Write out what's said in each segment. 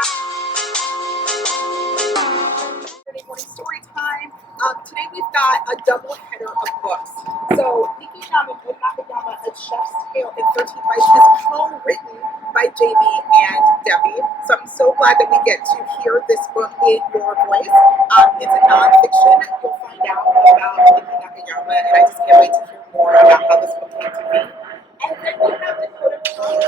Saturday morning story time. Today we've got a double header of books. So Niki Nakayama, A Chef's Tale in 13 Bites is co-written by Jamie and Debbi. So I'm so glad that we get to hear this book in your voice. It's a nonfiction. You'll find out about Niki Nakayama, and I just can't wait to hear more about how this book came to be. And then we have Dakota Crumb,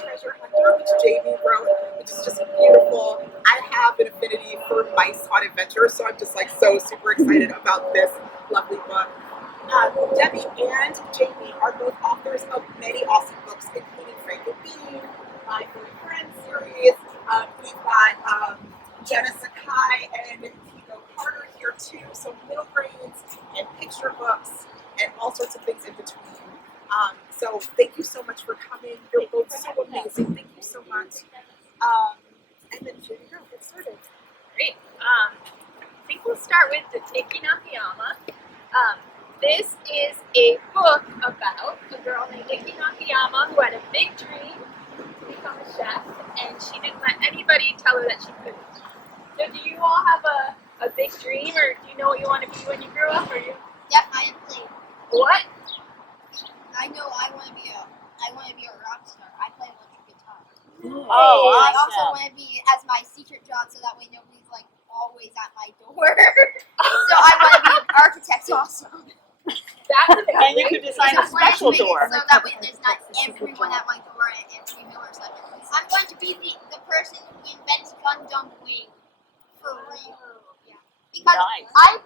Treasure Hunter, which Jamie wrote, which is just beautiful. I have an affinity for mice on adventure, so I'm just like so super excited about this lovely book. Debbi and Jamie are both authors of many awesome books, including Frank and Bean, My Friends series. We've got Jenna Sakai and Michiko here too, so middle grades and picture books and all sorts of things in between. So thank you so much for coming. You're both so amazing. Thank you so much. And then here you go. Get started. Great. I think we'll start with the Niki Nakayama. This is a book about a girl named Niki Nakayama who had a big dream to become a chef, and she didn't let anybody tell her that she couldn't. So do you all have a big dream, or do you know what you want to be when you grow up? Or you? Yep, I am playing. What? I know I want to be a rock star. I play electric guitar. Oh, I awesome. also want to be as my secret job, so that way nobody's like always at my door. So I want to be an architect also. That's amazing. And you could design a special door. So that way there's not everyone at my door and 3 Millers like. I'm going to be the person who invents Gundam Wing for real. Yeah. Because Nice. I've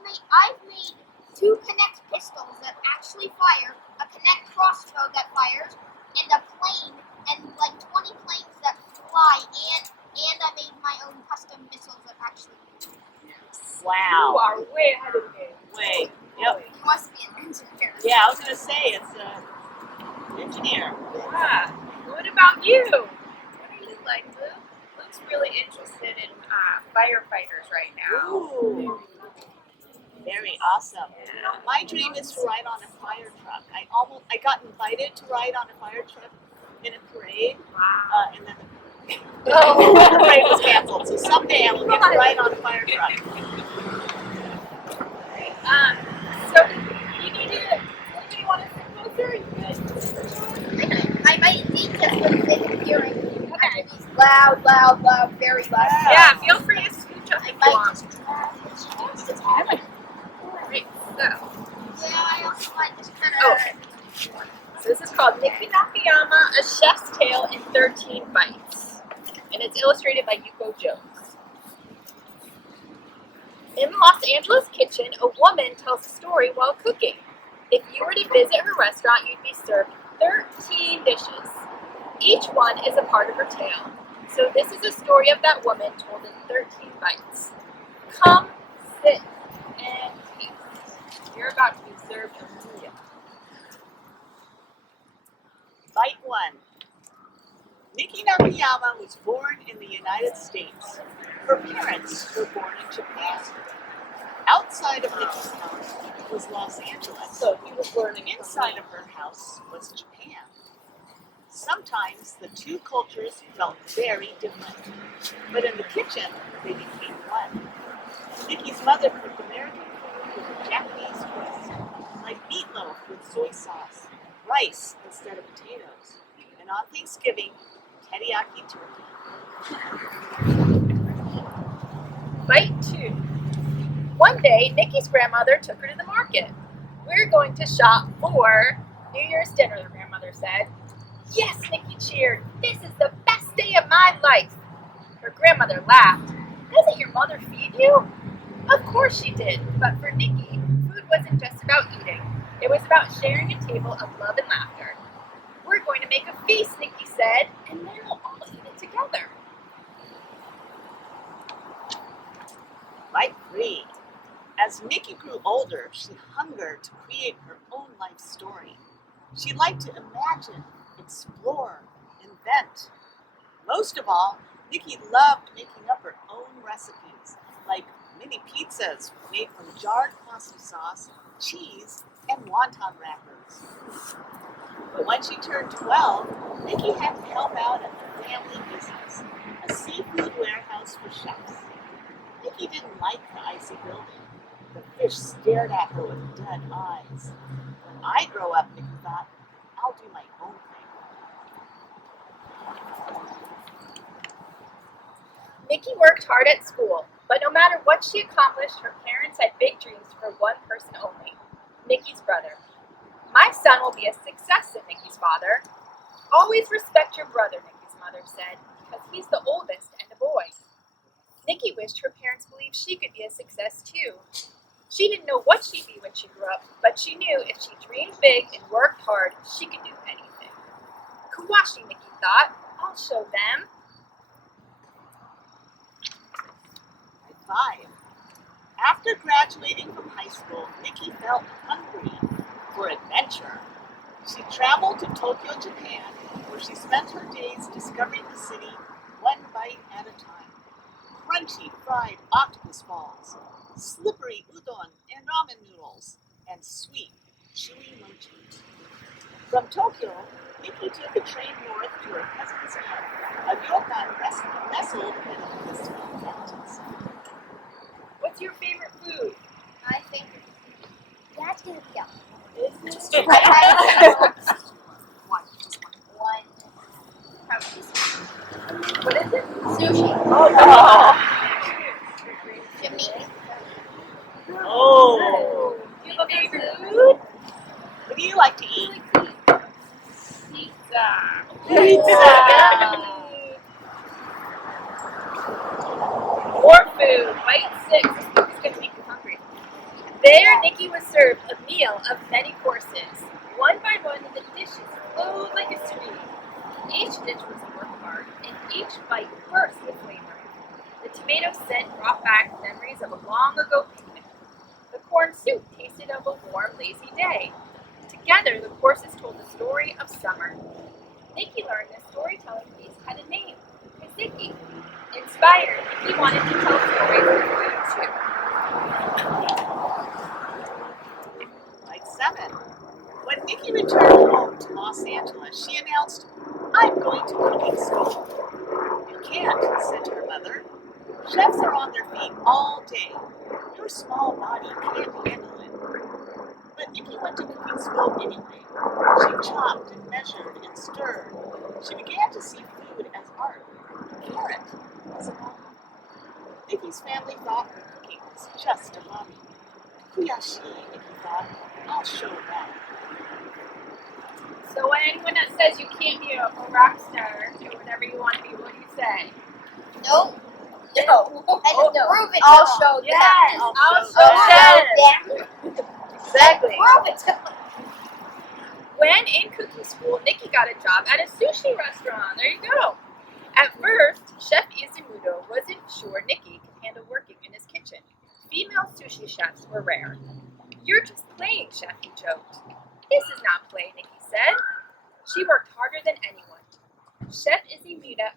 made 2 Connect pistols that actually fire, a Connect crossbow that fires, and a plane, and like 20 planes that fly, and I made my own custom missiles that actually do. You Wow. are way ahead of me. Wait. Yep. He wants to be an engineer. Yeah, I was gonna say it's an engineer. Yeah. What about you? What are you like, Lou? Lou's really interested in firefighters right now. Ooh. Very awesome. My dream is to ride on a fire truck. I got invited to ride on a fire truck in a parade, Wow. and then the parade was canceled. So someday I will get to ride on a fire truck. So you need to. Do you want to sit closer? You good? I might need just for the sake of hearing. Okay. These loud, very loud. Yeah. Feel free to scooch up I if you might want. just try this. Right. So. Yeah, I also might just kind of. Oh. So this is called Niki Nakayama, A Chef's Tale in 13 Bites. And it's illustrated by Yuko Jones. In Los Angeles kitchen, a woman tells a story while cooking. If you were to visit her restaurant, you'd be served 13 dishes. Each one is a part of her tale. So this is a story of that woman told in 13 bites. Come, sit, and eat. You're about to be served a meal. Bite 1. Niki Nakayama was born in the United States. Her parents were born in Japan. Outside of Niki's house was Los Angeles. So he was learning. Inside of her house was Japan. Sometimes the two cultures felt very different, but in the kitchen they became one. Niki's mother cooked American food with a Japanese twist, like meatloaf with soy sauce, rice instead of potatoes, and on Thanksgiving, teriyaki turkey. Bite 2. One day, Niki's grandmother took her to the market. We're going to shop for New Year's dinner, the grandmother said. Yes, Niki cheered. This is the best day of my life. Her grandmother laughed. Doesn't your mother feed you? Of course she did, but for Niki, food wasn't just about eating. It was about sharing a table of love and laughter. We're going to make a feast, Niki said, and then we'll all eat it together. Bite 3. As Niki grew older, she hungered to create her own life story. She liked to imagine, explore, invent. Most of all, Niki loved making up her own recipes, like mini pizzas made from jarred pasta sauce, cheese, and wonton wrappers. But when she turned 12, Niki had to help out at the family business, a seafood warehouse fancy building. The fish stared at her with dead eyes. When I grow up, Niki thought, I'll do my own thing. Niki worked hard at school, but no matter what she accomplished, her parents had big dreams for one person only, Niki's brother. My son will be a success, said Niki's father. Always respect your brother, Niki's mother said, because he's the oldest and a boy. Niki wished her parents believed she could be a success too. She didn't know what she'd be when she grew up, but she knew if she dreamed big and worked hard, she could do anything. Kawashi, Niki thought. I'll show them. High 5. After graduating from high school, Niki felt hungry for adventure. She traveled to Tokyo, Japan, where she spent her days discovering the city one bite at a time. Crunchy fried octopus balls, slippery udon and ramen noodles, and sweet, chewy mochi. From Tokyo, Niki took a train north to her cousin's home, a ryokan nestled in a blissful mountains. What's your favorite food? I think that's gonna be a Business. One. one. Probably sushi. What is it? Sushi. Oh. Jimmy. Oh. Do you have a favorite food? What do you like to eat? Pizza. Pizza. More food. Bite 6. This food is going to make you hungry. There, Niki was served a meal of many courses. One by one, the dishes flowed like a stream. Each dish was a work of art, and each bite burst with flavor. The tomato scent brought back memories of a long ago picnic. The corn soup tasted of a warm, lazy day. Together, the courses told the story of summer. Niki learned that storytelling piece had a name, Kaziki. Inspired, Niki wanted to tell stories with food too. Like 7. When Niki returned home to Los Angeles, she announced, I'm going to cooking school. You can't, said her mother. Chefs are on their feet all day. Your small body can't handle it. But Niki went to cooking school anyway. She chopped and measured and stirred. She began to see food as art. A carrot as a hobby. Niki's family thought her cooking was just a hobby. Kuyashi, Niki thought, I'll show them. So when anyone that says you can't be a rock star or whatever you want to be, what do you say? Nope. No. And to prove it, I'll show Yes, them. I'll show show them. them. Exactly. Prove it to them. When in cooking school, Niki got a job at a sushi restaurant. There you go. At first, Chef Izumoto wasn't sure Niki could handle working in his kitchen. Female sushi chefs were rare. You're just playing, Chef, he joked. This is not play, Niki said. She worked harder than anyone. Chef Izumoto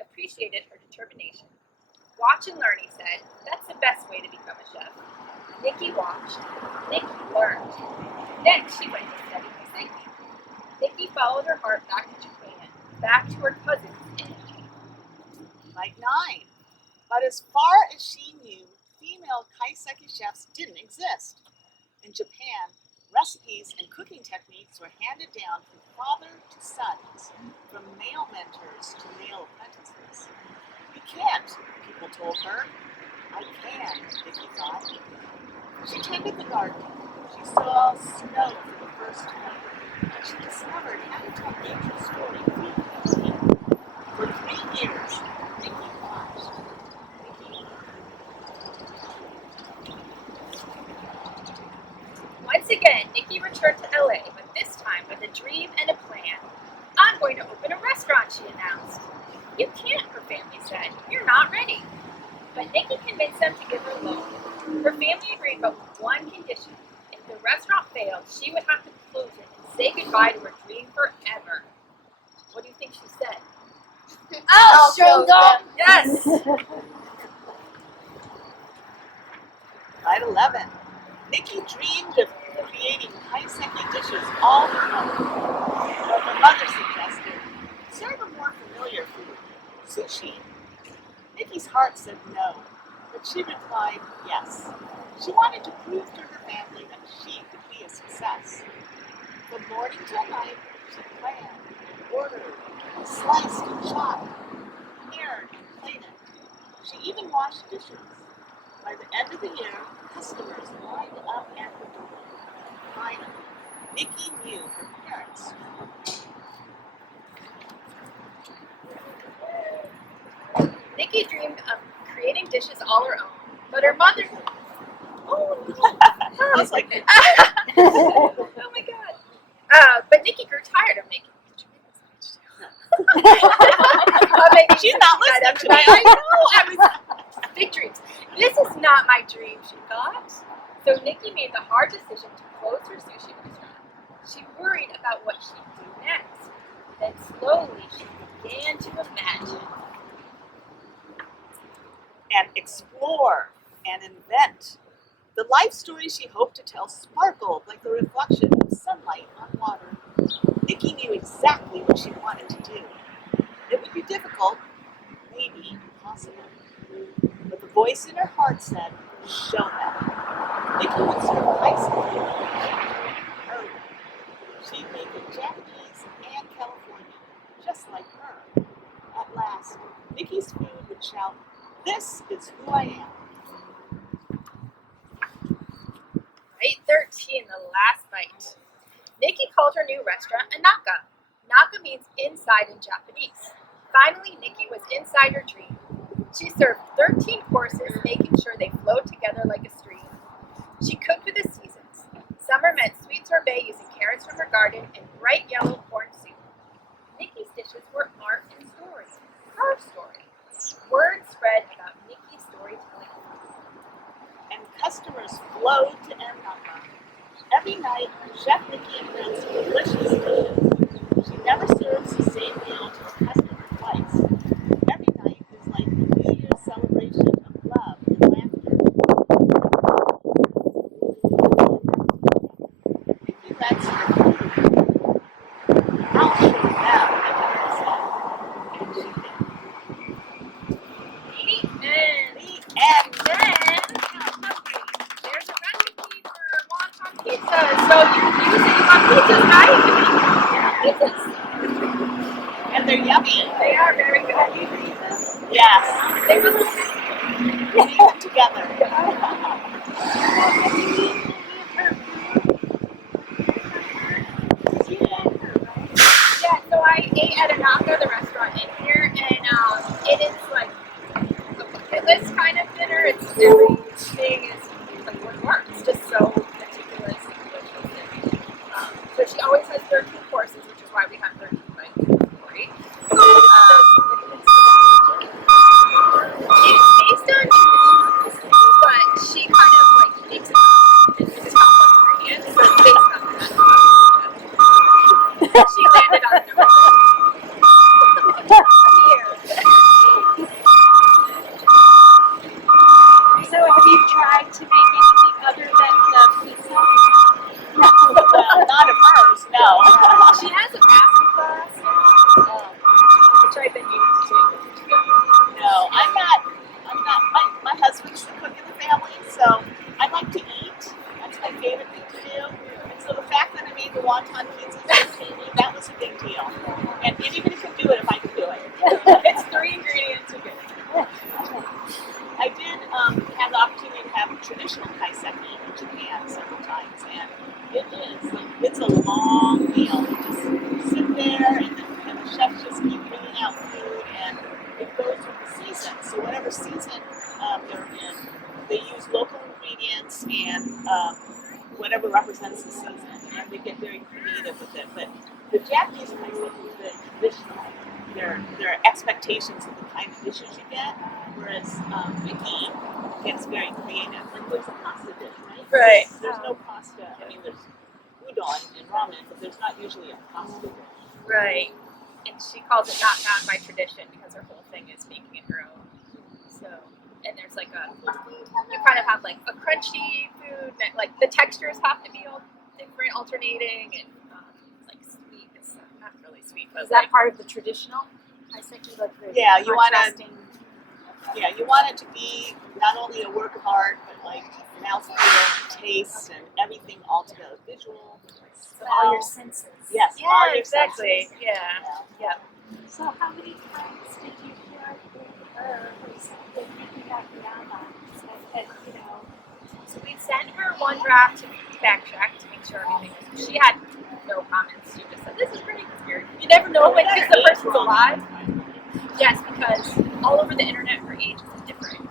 appreciated her determination. Watch and learn, he said. That's the best way to become a chef. Niki watched. Niki learned. Then she went to study Michiko. Niki followed her heart back to Japan, back to her cousins in Italy. Like 9. But as far as she knew, female kaiseki chefs didn't exist. In Japan, recipes and cooking techniques were handed down from father to sons, from male mentors to male apprentices. You can't, people told her. I can, Niki thought. She tended the garden. She saw snow for the first time, and she discovered how to tell nature's story through cooking. For 3 years, Niki watched. Niki learned. Once again, Niki returned to LA, but this time with a dream and a plan. I'm going to open a restaurant, she announced. You can't, her family said. You're not ready. But Niki convinced them to give her a loan. Her family agreed, but with one condition. If the restaurant failed, she would have to close it and say goodbye to her dream forever. What do you think she said? I'll show them. Yes! At 11, Niki dreamed of creating kaiseki dishes all her own. But her mother suggested, serve a more familiar food, sushi. Niki's heart said no, but But she replied yes. She wanted to prove to her family that she could be a success. From morning till night, she planned and ordered, sliced and chopped, pared and plated. She even washed dishes. By the end of the year, customers lined up at the door. Finally, Niki knew her parents. Niki dreamed of creating dishes all her own, but her mother. Oh no! I was like, Oh my god! But Niki grew tired of making. she's not listening to me. I know. I was big dreams. This is not my dream, she thought. So Niki made the hard decision to close her sushi restaurant. She worried about what she'd do next. Then slowly she began to imagine. And explore and invent. The life story she hoped to tell sparkled like the reflection of sunlight on water. Niki knew exactly what she wanted to do. It would be difficult, maybe impossible. But the voice in her heart said, show them. Niki would serve ice cream her way. She'd make it Japanese and Californian, just like her. At last, Niki's food would shout, this is who I am. Bite 13, the last bite. Niki called her new restaurant a Naka. Naka means inside in Japanese. Finally, Niki was inside her dream. She served 13 courses, making sure they flowed together like a stream. She cooked with the seasons. Summer meant sweet sorbet using carrots from her garden and bright yellow corn soup. Niki's dishes were art and story. Her story. Word spread about Niki's storytelling. And customers flowed to Naka. Every night, Chef Niki invents delicious dishes. She never serves the same meal to the customer twice. Every night is like a New Year's celebration of love and laughter. Niki lets her food. I'll show them, Niki said. And she did. The end. Then there's a recipe for wonton pizza. So you say you want pizzas, right? Pizzas. And they're yummy. They are very good. Yes. They really We eat them together. Yeah, so I ate at Anaka, the restaurant in here, and it is like a bucket list kind of dinner. It's everything is like one word. It's just so meticulous and delicious. And, so she always has 13 courses, which is why we have 13 bites in the story. It's based on traditional recipes, but she kind of like makes it up and uses helpful ingredients. So it's based on that. She landed on number 13. So have you tried to make anything other than the pizza? Well, not of hers, no. She has a master class, which I've been used to. No, I'm not, my husband's the cook in the family, so I like to eat. That's my favorite thing to do. And so the fact that I made the wonton pizzas with Jamie, that was a big deal. And anybody can do it if I can do it. It's 3 ingredients of it. I did have the opportunity to have traditional kaiseki in Japan several times, and it is, like, it's a long meal. You just sit there, and the chefs just keep bringing out food, and it goes with the season. So whatever season they're in, they use local ingredients and whatever represents the season, and they get very creative with it. But the Japanese kaiseki is very traditional. There are expectations of the kind of dishes you get, whereas Niki gets very creative. Like there's a pasta dish, right? Right. There's no pasta. I mean, there's udon and ramen, but there's not usually a pasta dish. Right. And she calls it not by tradition because her whole thing is making it her own. So, and there's like you kind of have like a crunchy food, that, like the textures have to be all different, alternating, and like sweet. It's not really sweet, but Is that like, part of the traditional kaiseki? Like the Yeah, you wanna- contrasting Yeah, you want it to be not only a work of art, but like mouthfeel, taste, and everything all together. Visual, So all your smell. senses. Yes, Yeah, all your exactly. senses. Yeah. So how many times did you hear her with Niki Nakayama? And you know, So we sent her one draft to backtrack to make sure everything was. She had no comments. She just said, "This is pretty weird." You never know when because the person's alive. Yes, because all over the internet, her age is different.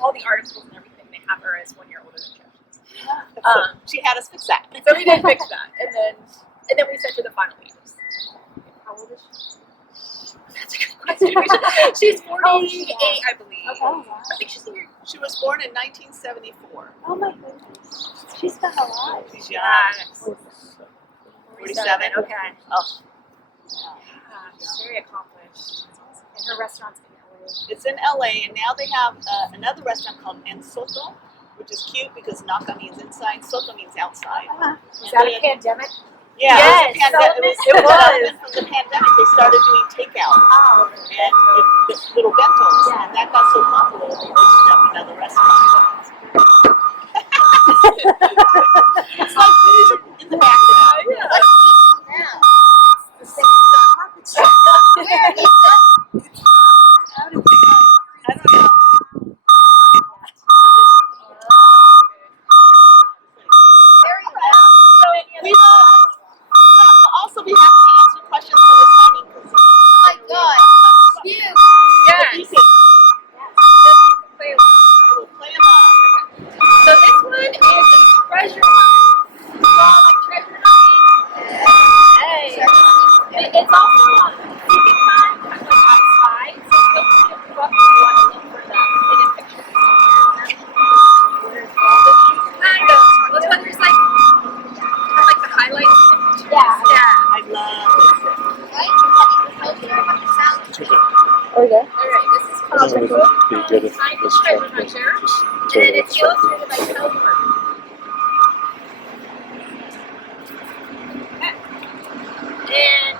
All the articles and everything, they have her as 1 year older than she actually is. So she had us fix that. So we did fix that, and then we sent her the final pages. How old is she? That's a good question. She's 48, I believe. oh wow. I think she's in your. She was born in 1974. Oh my goodness. She's done a lot. She's young. Yeah. 47. Okay. Oh, Yeah, she's very accomplished. And her restaurant's in LA. it's in LA, and now they have another restaurant called En Soto, which is cute because Naka means inside, Soto means outside. Was that a pandemic? Yeah, Yes, it was a pandemic. it was. Development from the pandemic. They started doing takeout Oh. and with little bentos, and that got so popular they opened up another restaurant. It's like music in the background. Yeah. What's eating now? The same Where is it? I don't know. Very So loud. we will also be happy to answer questions when we're signing. Oh my god. Huge. Yes. I will play along. So this one is a treasure hunt. You all like treasure hunting? Hey. It's also a secret hunt, kind of like I Spy. So feel free to move up if you want to look for the hidden pictures. Where's all the these? Kind of. This one there's like the highlights in the pictures. Yeah. I love it. Right? Tell me about the sound. Okay. Alright, this is called Doesn't Dakota be Crumb good if Tiny this Treasure truck Hunter. just And it's illustrated by Kelly Murphy. And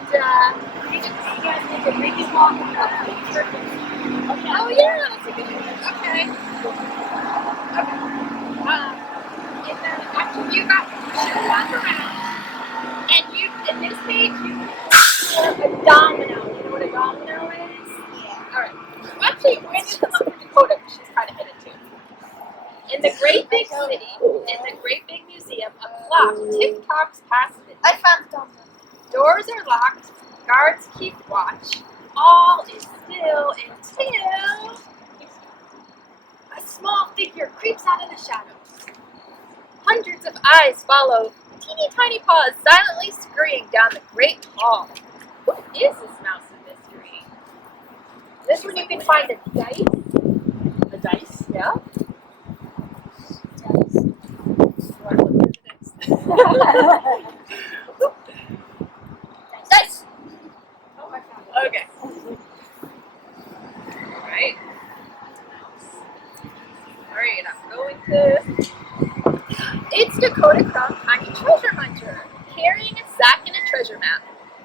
you guys need to make it walk around. Oh yeah, that's a good one. Okay. And then after you got to walk around, and you in this page you have a domino. You know what a domino is? Yeah. All right. Actually, we're going to come up for Dakota because she's kind of hidden too. In the great big city, in the great big museum, a clock tick-tocks past midnight. I found the domino. Doors are locked, guards keep watch. All is still until a small figure creeps out of the shadows. Hundreds of eyes follow, teeny tiny paws silently scurrying down the great hall. Who is this mouse of mystery? This one you can find a dice. The dice. Yeah. Nice. Okay. Alright. Alright, I'm going to. It's Dakota Crumb, Tiny Treasure Hunter, carrying a sack and a treasure map.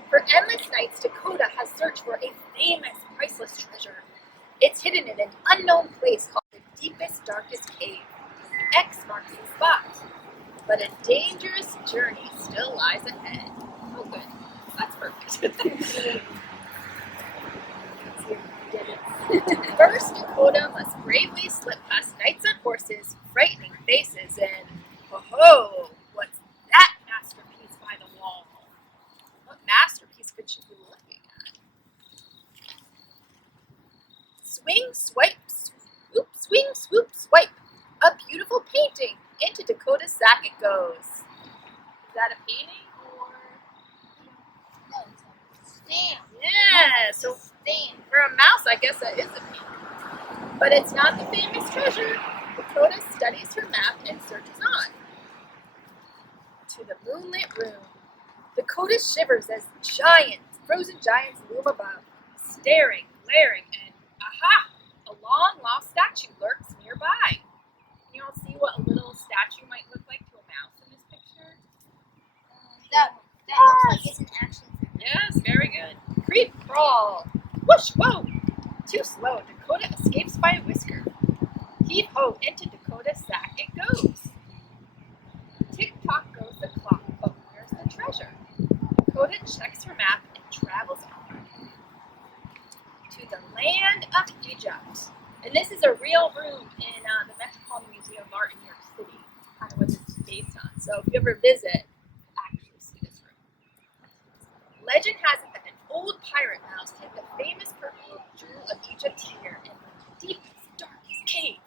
For endless nights, Dakota has searched for a famous, priceless treasure. It's hidden in an unknown place called the deepest, darkest cave. X marks the spot. But a dangerous journey still lies ahead. Oh, good. That's perfect. First, Dakota must bravely slip past knights on horses, frightening faces, and oh, what's that masterpiece by the wall? What masterpiece could she be looking at? Swing, swipe, swoop, swing, swoop, swipe. A beautiful painting. Into Dakota's sack it goes. Is that a painting or? No, it's a stamp. Yeah, so Stamp. for a mouse, I guess that is a painting. But it's not the famous treasure. Dakota studies her map and searches on. To the moonlit room. Dakota shivers as frozen giants loom above, staring, glaring, and aha! A long lost statue lurks nearby. Can you all see what a little statue might look like to a mouse in this picture? That looks like it's an action figure. Yes, very good. Creep crawl. Whoosh, whoa. Too slow, Dakota escapes by a whisker. Heave-ho, into Dakota's sack it goes. Tick-tock goes the clock, but where's the treasure? Dakota checks her map and travels on to the land of Egypt. And this is a real room in the Metropolitan Museum of Art in New York City, kind of what this is based on. So if you ever visit, you'll actually see this room. Legend has it that an old pirate mouse hid the famous purple jewel of Egypt here in the deepest, darkest cave.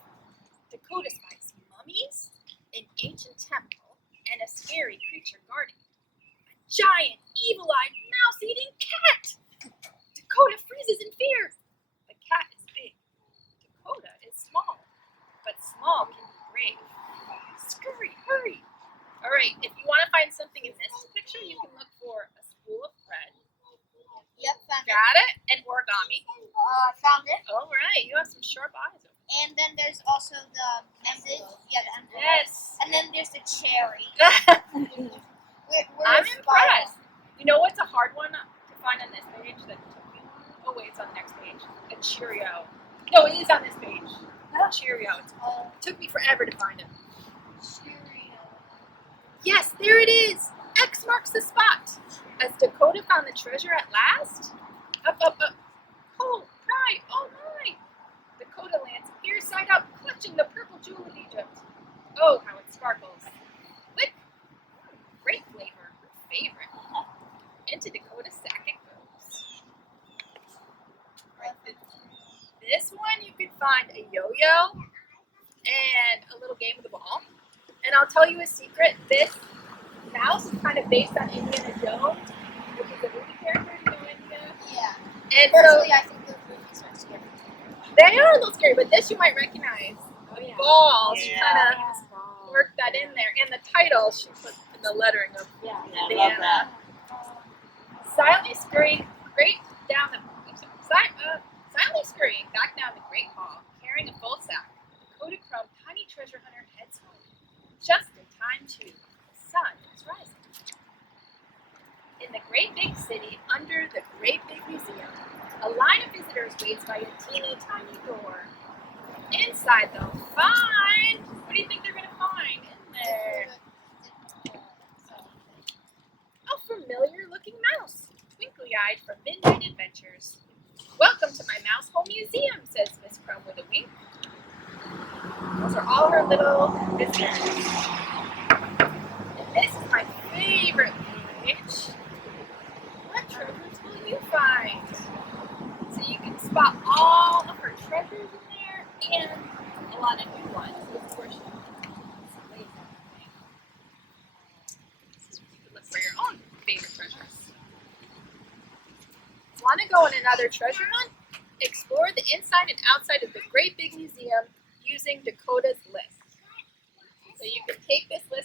Dakota spies mummies, an ancient temple, and a scary creature guarding it. A giant, evil-eyed, mouse-eating cat! Dakota freezes in fear. The cat is big. Dakota is small, but small can be brave. Scurry, hurry! All right, if you want to find something in this picture, you can look for a spool of thread. Yep, found it. Got it? And origami. Found it. All right, you have some sharp eyes. And then there's also the message. Yeah, the envelope. Yes. And then there's the cherry. I'm impressed. You know what's a hard one to find on this page that took me? Oh wait, it's on the next page. A Cheerio. No, it is on this page. A Cheerio. It took me forever to find it. Cheerio. Yes, there it is. X marks the spot. As Dakota found the treasure at last. Up, up, up. Oh, right. Oh my. Dakota lands ear side up, clutching the purple jewel of Egypt. Oh, how it sparkles. Lick. Great flavor. Her favorite. Into Dakota's sack it goes. This one you can find a yo-yo and a little game with a ball. And I'll tell you a secret. This mouse is kind of based on Indiana Jones, which is a movie character. Do you know Indiana? Yeah. And Personally, so I think those movies are scary. they are a little scary, but this you might recognize. Oh, yeah. Balls. She Yeah. kind of worked that in there. And the title, she put in the lettering of Yeah. Yeah, I love Indiana. Silently scurrying down the silently scurrying back down the Great Hall, carrying a full sack. Dakota Crumb, tiny treasure hunter, heads home. Just in time too. The sun is rising. In the great big city, under the great big museum, a line of visitors waits by a teeny tiny door. Inside they'll find. What do you think they're gonna find in there? A familiar looking mouse, twinkly-eyed for midnight adventures. Welcome to my mouse hole museum, says Miss Crumb with a wink. Those are all her little visitors. And this is my favorite page. What treasures will you find? So you can spot all of her treasures in there and a lot of new ones. Of course, you can look for your own favorite treasures. Want to go on another treasure hunt? Explore the inside and outside of the great big museum using Dakota's list. So you can take this list